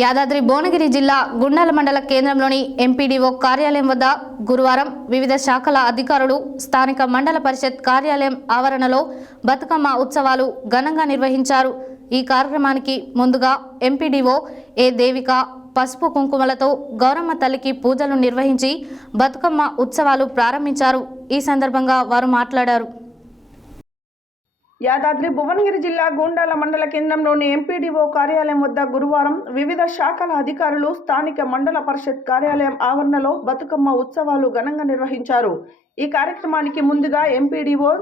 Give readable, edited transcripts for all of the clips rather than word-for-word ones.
యాదాద్రి భువనగిరి జిల్లా గుండాల మండల కేంద్రంలోని ఎంపీడీఓ కార్యాలయం వద్ద గురువారం వివిధ శాఖల అధికారులు స్థానిక మండల పరిషత్ కార్యాలయం ఆవరణలో బతుకమ్మ ఉత్సవాలు ఘనంగా నిర్వహించారు. ఈ కార్యక్రమానికి ముందుగా ఎంపీడీఓ ఏ దేవిక పసుపు కుంకుమలతో గౌరమ్మ తల్లికి పూజలు నిర్వహించి బతుకమ్మ ఉత్సవాలు ప్రారంభించారు. ఈ సందర్భంగా వారు మాట్లాడారు. యాదాద్రి భువనగిరి జిల్లా గుండాల మండల కేంద్రంలోని ఎంపీడీఓ కార్యాలయం వద్ద గురువారం వివిధ శాఖల అధికారులు స్థానిక మండల పరిషత్ కార్యాలయం ఆవరణలో బతుకమ్మ ఉత్సవాలు ఘనంగా నిర్వహించారు. ఈ కార్యక్రమానికి ముందుగా ఎంపీడీఓ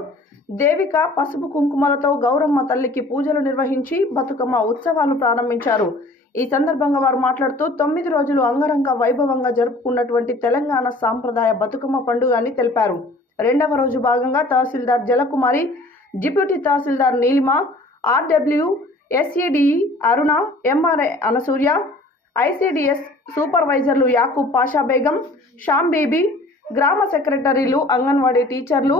దేవిక పసుపు కుంకుమలతో గౌరమ్మ తల్లికి పూజలు నిర్వహించి బతుకమ్మ ఉత్సవాలు ప్రారంభించారు. ఈ సందర్భంగా వారు మాట్లాడుతూ 9 రోజులు అంగరంగ వైభవంగా జరుపుకున్నటువంటి తెలంగాణ సాంప్రదాయ బతుకమ్మ పండుగ అని తెలిపారు. రెండవ రోజు భాగంగా tahsildar Jalakumari, deputy tahsildar Neelima, RW, SEDE Aruna, MRI Anasurya, ICDS సూపర్వైజర్లు యాకూబ్ పాషా బేగం, షామ్ బేబీ, గ్రామ సెక్రటరీలు, అంగన్వాడీ టీచర్లు,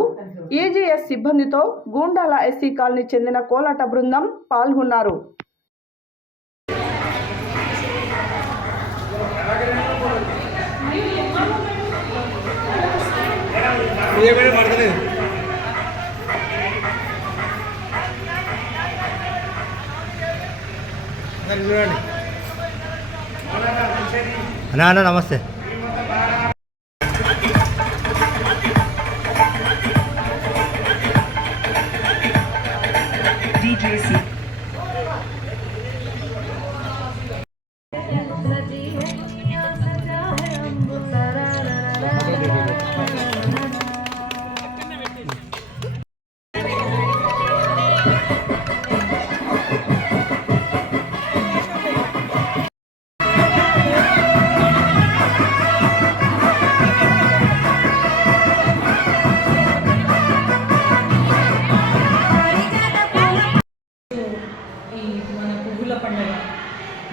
ఈజీఎస్ సిబ్బందితో గూండాల ఎస్సీ కాలనీ చెందిన కోలాట బృందం పాల్గొన్నారు. అన్నా నమస్తే.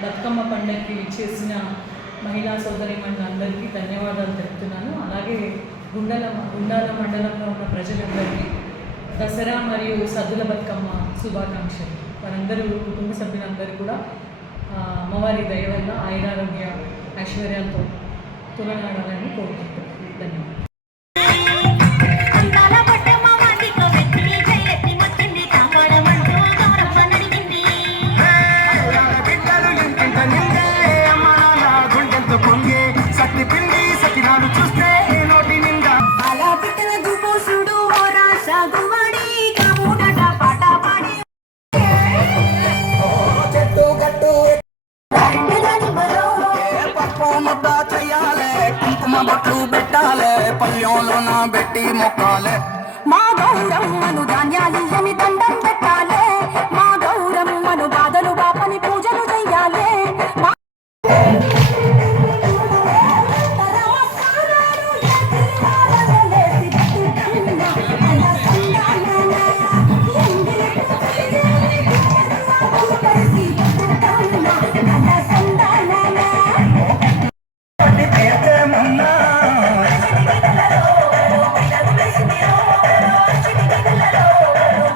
బతుకమ్మ పండుగకి చేసిన మహిళా సోదరీమణులందరికీ ధన్యవాదాలు తెలుపుతున్నాను. అలాగే గుండాల మండలంలో ఉన్న ప్రజలందరికీ దసరా మరియు సద్దుల బతుకమ్మ శుభాకాంక్షలు. వారందరూ కుటుంబ సభ్యులందరూ కూడా అమ్మవారి దయ వల్ల ఆయురారోగ్య ఐశ్వర్యాలతో తులనాడాలని కోరుకుంటున్నాను. ధన్యవాదాలు. కుంకుమ బొట్లు పెట్టాలే, పల్లెంలోన పెట్టి మొక్కాలే, మా గౌరమ్మను